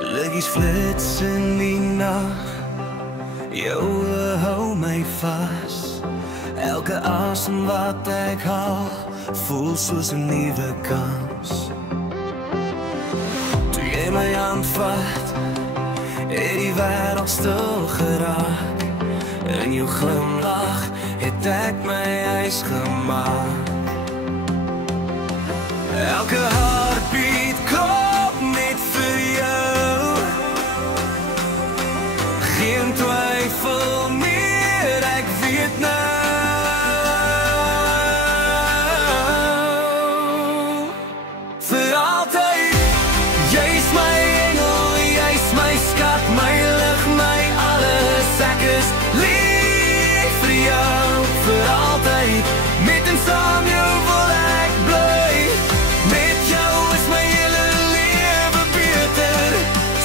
Liggies flits in die nag, jou hou my vas. Elke asem wat ek haal, voel soos 'n nuwe kans. Toe jy my aanvat, het die wêreld stil geraak. In jou glimlach het ek my huis gemaak. Elke hartbeat klop net vir jou. Geen twyfel meer, ek weet nou. Vir altyd, jy's my engel, jy's my skat, my lig, my alles. Ek is lief vir jou, vir altyd. Met en saam jou wil ek bly. Met jou is my hele lewe beter.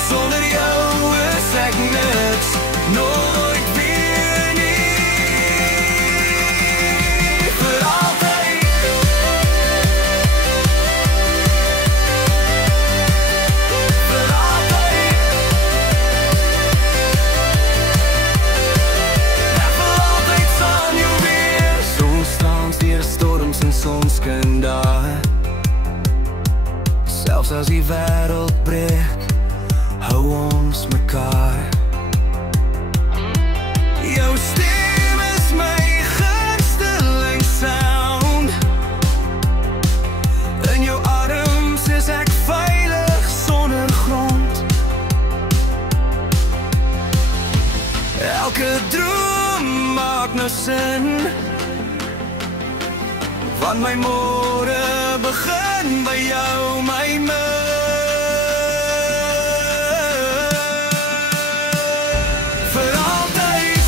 Sonder jou is ek niks, nooit weer nie. Vir altyd. Vir altyd. Ek wil altyd saam jou wees. Soms staan deur storms en sonskyn daar. Selfs as die wêreld breek, hou ons mekaar. Jou stem is my gunsteling sound. In jou arms is ek veilig sonder grond. Elke droom maak nou sin, want my môre begin by jou, my man. Vir altyd,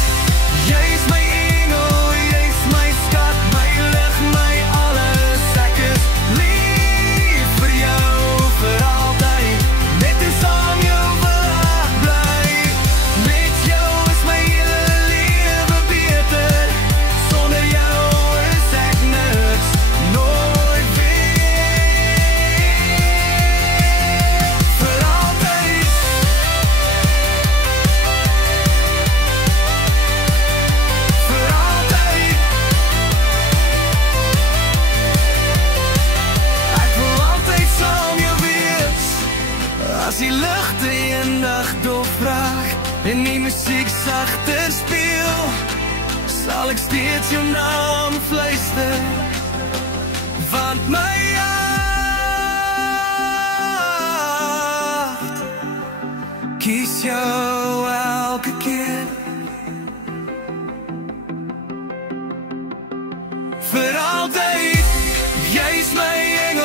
jy's my engel, jy's my skat, my lig, my alles. Ek is lief vir jou, vir altyd. Met en saam jou wil ek bly. Met jou is my hele lewe beter. Sonder jou is ek niks, nooit weer. Vir altyd. Vir altyd. Ek wil altyd saam jou wees. As die ligte eendag dof raak en die musiek sagter speel, sal ek steeds jou naam fluister, want my hart kies jou elke keer. Vir altyd, jy's my engel.